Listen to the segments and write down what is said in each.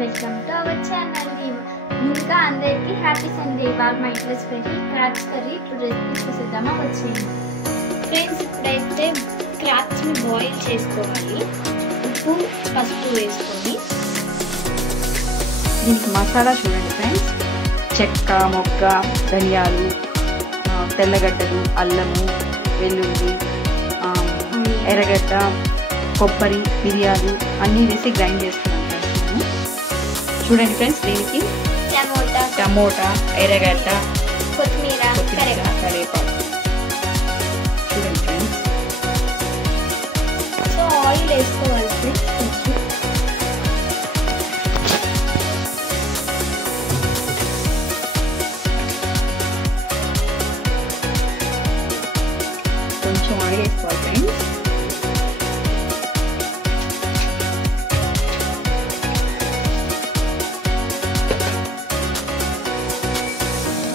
Welcome to our channel. ముందుగా అందరికీ happy Sunday. ఇవాళ మా ఇంట్లో స్పెషల్ క్రాబ్స్ కర్రీ. ఇప్పుడు రెసిపీ చూసేద్దామా, వచ్చేయండి ఫ్రెండ్స్. ఇప్పుడైతే క్రాబ్స్ని బాయిల్ చేసుకోవాలి. ఉప్పు పసుపు వేసుకొని దీనికి మసాలా చూడండి ఫ్రెండ్స్. చెక్క, మొగ్గ, ధనియాలు, తెల్లగడ్డలు, అల్లము, వెల్లుల్లి, ఎర్రగడ్డ, కొబ్బరి, మిరియాలు అన్నీ వేసి గ్రైండ్ చేసుకున్నాను ఫ్రెండ్స్. చూడండి ఫ్రెండ్స్, దీనికి టమోటా, ఎర్రగడ్డ, కొత్తిమీర, కరివేపాకు. చూడండి ఫ్రెండ్స్. సో ఆయిల్ వేసుకోవాలి ఫ్రెండ్స్. కొంచెం ఆయిల్ వేసుకోవాలి ఫ్రెండ్స్.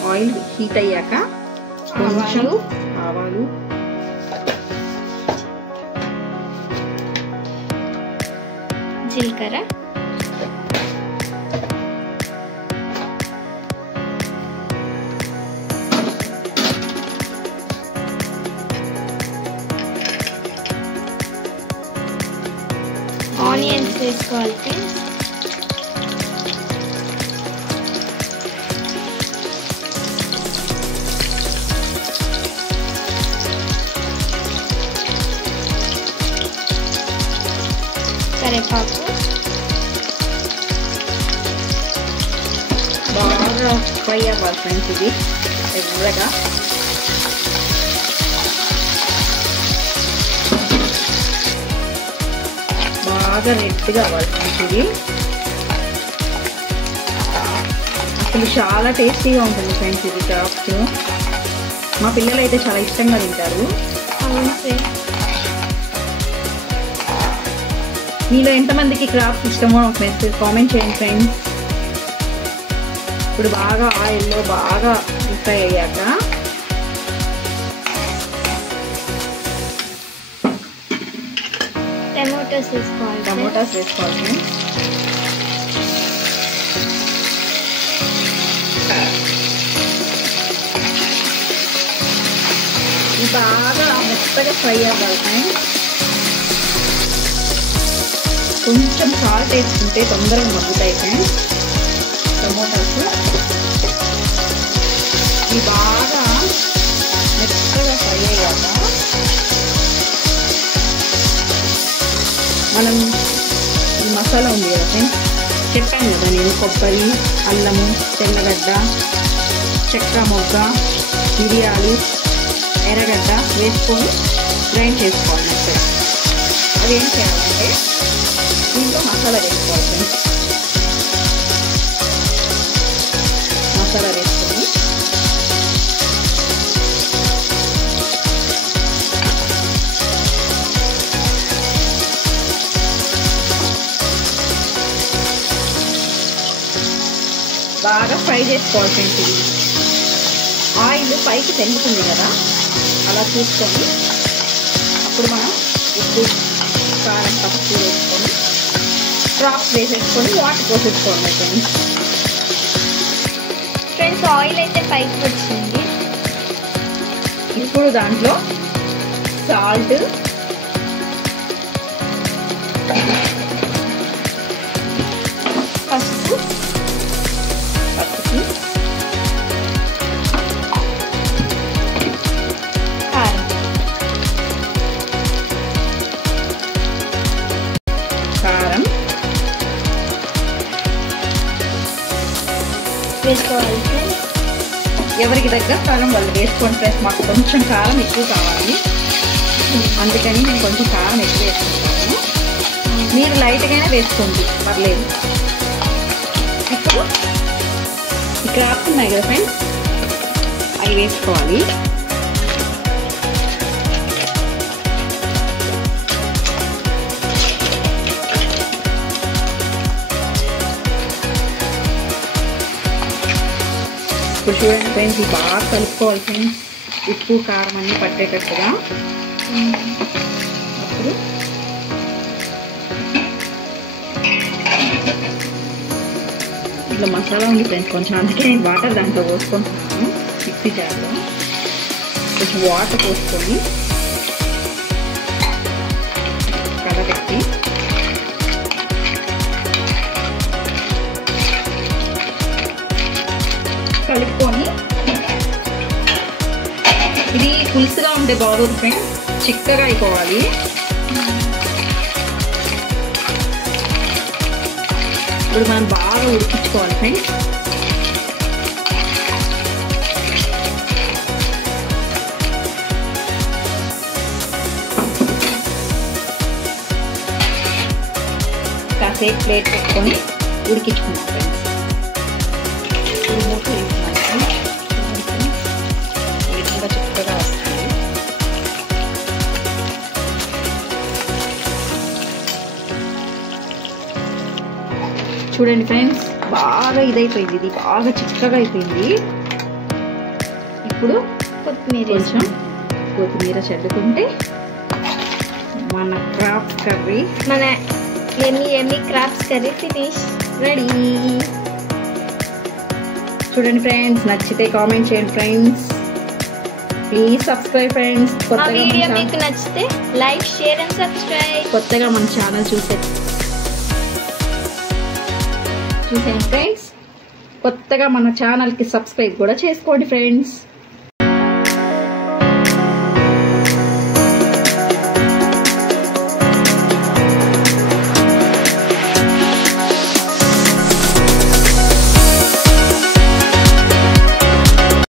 ఆయిల్ హీట్ అయ్యాక కొంచెం ఆవాలు, జీలకర్ర, ఆనియన్స్ వేసుకోవాలి ఫ్రెండ్స్. కరివేపాకు బాగా ఫ్రై అవ్వాలి ఫ్రెండ్స్. ఇది ఎర్రగా బాగా రెడ్గా అవ్వాలి ఫ్రెండ్స్. ఇది అసలు చాలా టేస్టీగా ఉంటుంది ఫ్రెండ్స్. ఇది క్రాబ్స్ మా పిల్లలు అయితే చాలా ఇష్టంగా తింటారు. అవును ఫ్రెండ్స్. మీలో ఎంతమందికి క్రాబ్స్ ఇష్టమో ఫ్రెండ్స్ కామెంట్ చేయండి ఫ్రెండ్స్. ఇప్పుడు బాగా ఆయిల్లో బాగా ఫ్రై అయ్యాక టమోటాస్ వేసుకోవాలి. టమోటాస్ వేసుకోవాలి ఫ్రెండ్స్. ఇది బాగా మెత్తగా ఫ్రై అవ్వాలి ఫ్రెండ్స్. కొంచెం సాల్ట్ వేసుకుంటే తొందరగా మగ్గుతాయి ఫ్రెండ్స్ టమోటాస్. ఇవి బాగా మెత్తగా ఫ్రై అయ్యాక మనం ఈ మసాలా ఉంది కదా ఫ్రెండ్స్, చెప్పాను కదా నేను, కొబ్బరి, అల్లము, తెల్లగడ్డ, చెక్క, మొగ్గ, మిరియాలు, ఎర్రగడ్డ వేసుకొని గ్రైండ్ చేసుకోవాలి మెత్తగా. అవి ఏం చేయాలంటే దీంట్లో మసాలా వేసుకోవాలి ఫ్రెండ్స్. మసాలా వేసుకొని బాగా ఫ్రై చేసుకోవాలి ఫ్రెండ్స్. ఇది ఆయిల్ పైకి తెంపుతుంది కదా, అలా చూసుకొని అప్పుడు మనం ఉప్పు, కారం, పసుపు వేసుకొని క్రాబ్స్ వేసేసుకొని వాటర్ పోసేసుకోవాలి ఫ్రెండ్స్. ఫ్రెండ్స్ ఆయిల్ అయితే పైకి వచ్చింది. ఇప్పుడు దాంట్లో సాల్ట్, పసుపు, కారం, వేసుకోవాలి ఫ్రెండ్స్. ఎవరికి దగ్గర కారం వాళ్ళు వేసుకోండి ఫ్రెండ్స్. మాకు కొంచెం కారం ఎక్కువ కావాలి, అందుకని నేను కొంచెం కారం ఎక్కువ వేసుకుంటాను. మీరు లైట్గానే వేసుకోండి, పర్లేదు. ఇప్పుడు ఈ క్రాబ్స్ ఉన్నాయి కదా ఫ్రెండ్స్, అవి వేసుకోవాలి. ఇప్పుడు చూడండి ఫ్రెండ్స్, ఇది బాగా కలుపుకోవాలి ఫ్రెండ్స్. ఉప్పు, కారం అన్నీ పట్టేటట్టుగా. అప్పుడు ఇట్లా మసాలా ఉంది ఫ్రెండ్స్ కొంచెం, అందుకే నేను వాటర్ దాంట్లో పోసుకుంటున్నాను. మిక్సీ జార్లో కొంచెం వాటర్ పోసుకొని కలబెట్టి కలుపుకొని, ఇది పులుసుగా ఉంటే బాగోదు ఫ్రెండ్స్, చిక్కగా అయిపోవాలి. ఇప్పుడు మనం బాగా ఉడికించుకోవాలి ఫ్రెండ్స్. కాసేపు ప్లేట్ పెట్టుకొని ఉడికించుకున్నాం ఫ్రెండ్స్. మూత వేసుకున్నాం, ఈ విధంగా చిక్కగా వస్తుంది. చూడండి ఫ్రెండ్స్, బాగా ఇదైపోయింది, ఇది బాగా చిక్కగా అయిపోయింది. ఇప్పుడు కొంచెం కొత్తిమీర చల్లుకుంటే మన క్రాబ్స్ కర్రీ, మన ఎమ్మి క్రాబ్స్ కర్రీ ఫినిష్ రెడీ. చూడండి ఫ్రెండ్స్, నచ్చితే కామెంట్ చేయండి ఫ్రెండ్స్, ప్లీజ్ సబ్స్క్రైబ్ ఫ్రెండ్స్. మా వీడియో మీకు నచ్చితే లైక్, షేర్ అండ్ సబ్స్క్రైబ్. కొత్తగా మన ఛానల్ చూసేయండి ఫ్రెండ్స్, కొత్తగా మన ఛానల్కి సబ్స్క్రైబ్ కూడా చేసుకోండి ఫ్రెండ్స్.